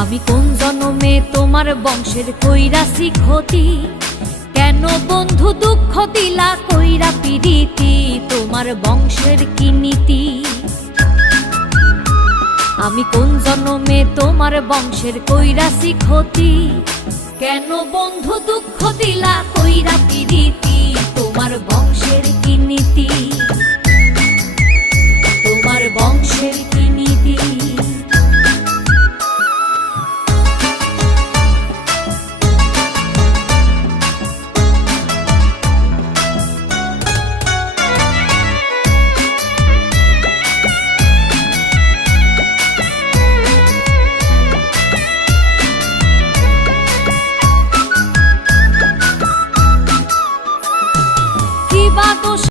আমি কোন জন্মে তোমার বংশের কইরাছি ক্ষতি, কেন বন্ধু দুঃখ দিলা কইরা পিরিতি, তোমার বংশের কি নীতি? আমি কোন জন্মে তোমার বংশের কইরাছি ক্ষতি, কেন বন্ধু দুঃখ দিলা কইরা পিরিতি, তোমার বংশ